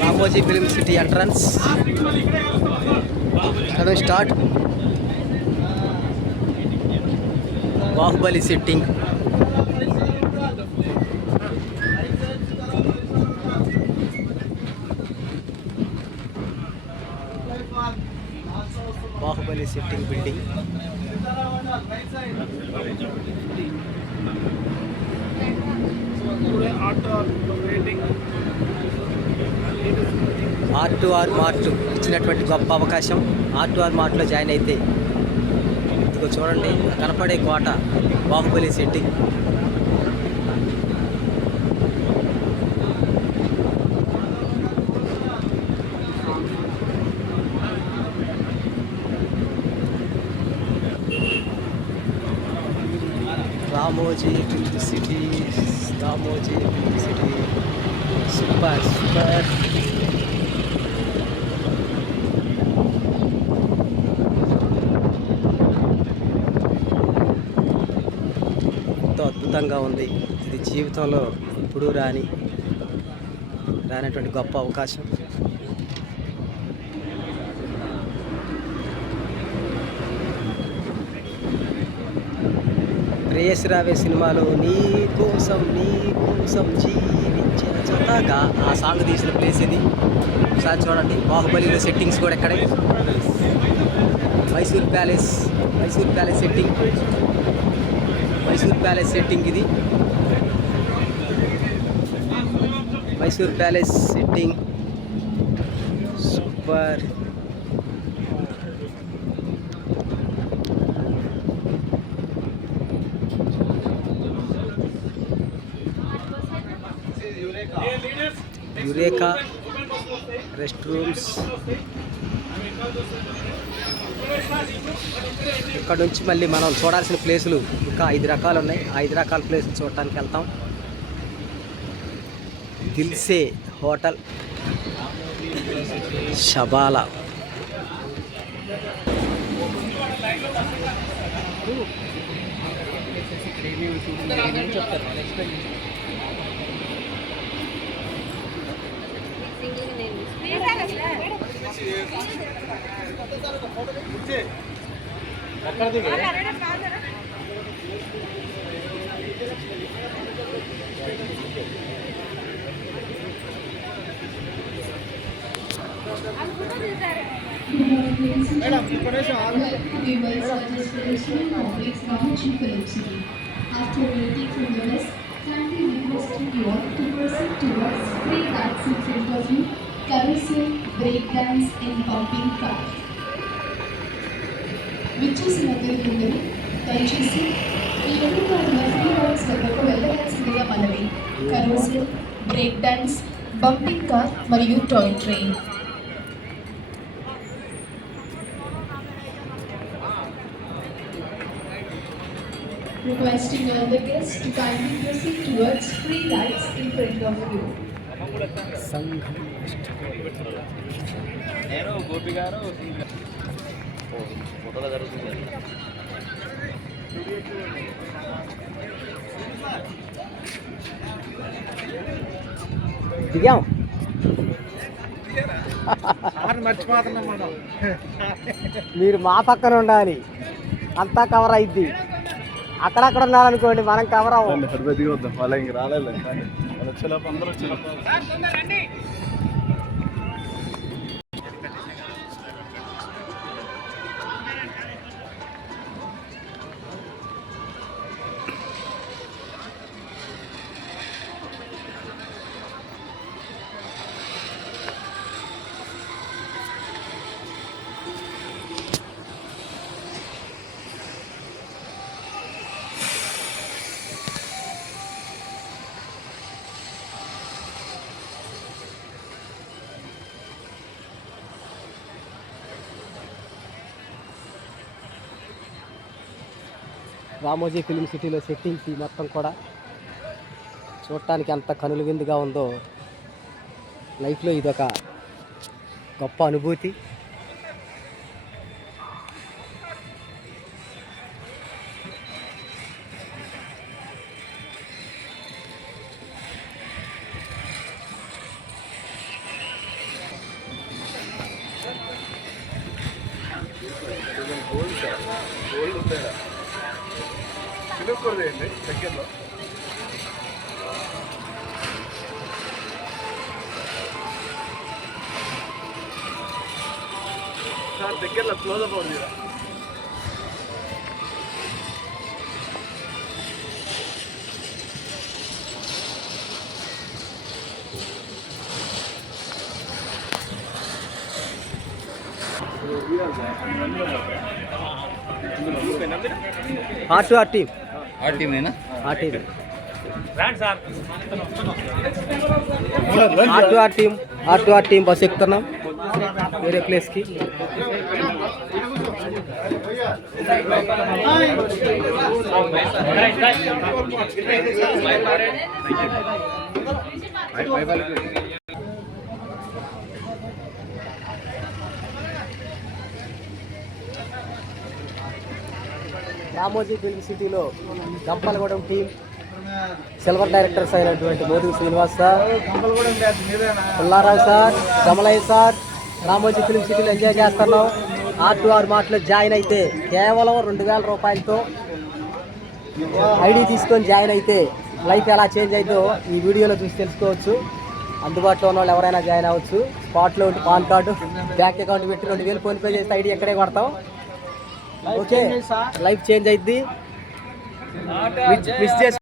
Ramoji film city entrance start. Baahubali సెట్టింగ్. Baahubali setting building. R2R mart ఇచ్చినటువంటి గొప్ప అవకాశం. R2R మార్ట్లో జాయిన్ అయితే ఇదిగో చూడండి కనపడే కోట Baahubali setting. Ramoji Film City, Ramoji Film City super super. ఎంతో అద్భుతంగా ఉంది. ఇది జీవితంలో ఎప్పుడూ రానటువంటి గొప్ప అవకాశం. ప్రేయసి రావే సినిమాలో నీ కోసం జీవించిన జతగా ఆ సాంగ్ తీసిన ప్లేస్ ఇది. ఒకసారి చూడండి. బాహుబలిలో సెట్టింగ్స్ కూడా ఎక్కడే. Mysore Palace setting. Mysore Palace setting ఇది. Mysore Palace setting super. Eureka rest rooms. ఇక్కడ నుంచి మళ్ళీ మనం చూడాల్సిన ప్లేసులు ఇంకా 5 రకాలు ఉన్నాయి. 5 రకాల ప్లేసులు చూడటానికి వెళ్తాం. దిల్సే హోటల్, షబాలా, After waiting from the rest, kindly requesting you all to proceed towards free rides in front of you, carousel, breakdance and pumping car. విచ్చేసినందరికీ దయచేసి ఈ 2 రోజుల ఫ్రీ రైడ్స్ వద్దకు వెళ్ళవలసిందిగా మనవి. carousel, breakdance, bumping car మరియు toy train. Requesting all the guests to kindly proceed towards free rides in front of you. నేను గోపి గారు ఫోటోలో జరుగుతుంది. దిగాం. మర్చిపోతున్నాం మనం. మీరు మా పక్కన ఉండాలి, అంతా కవర్ అయిద్ది. అక్కడక్కడ ఉన్నారనుకోండి మనం కవర్ అవ్వం. వాళ్ళ ఇంక రాలేదు. వచ్చేలోపు అందరూ వచ్చేలోపు రామోజీ ఫిలిం సిటీలో సెట్టింగ్స్ మొత్తం కూడా చూడటానికి ఎంత కనుల విందుగా ఉందో. లైఫ్లో ఇదొక గొప్ప అనుభూతి. గోల్డ్ ఉంటాయా తినకూడదండి దగ్గరలో. సార్ దగ్గరలో క్లోజ్ అప్ అవుతుంది. ఆర్ టీమ్ ఆ టీమేనా? ఆర్ టీమ్ బస్ ఎక్కుతున్నాం వేరే ప్లేస్కి. రామోజీ ఫిల్మ్ సిటీలో గంపలగూడెం టీం సిల్వర్ డైరెక్టర్స్ అయినటువంటి మోదీ శ్రీనివాస్ సార్, పుల్లారావు సార్, కమలయ్య సార్ రామోజీ ఫిల్మ్ సిటీలో ఎంజాయ్ చేస్తున్నాం. R2R మార్ట్లో జాయిన్ అయితే కేవలం 2000 రూపాయలతో ఐడి తీసుకొని జాయిన్ అయితే లైఫ్ ఎలా చేంజ్ అయిందో ఈ వీడియోలో చూసి తెలుసుకోవచ్చు. అందుబాటులో ఉన్న వాళ్ళు ఎవరైనా జాయిన్ అవ్వచ్చు. స్పాట్లో ఉంటే పాన్ కార్డు, బ్యాంక్ అకౌంట్ పెట్టి 2000 ఫోన్పే చేస్తే ఐడి ఎక్కడే కొడతాం. ఓకే, లైఫ్ చేంజ్ అయింది. మిస్ చేసి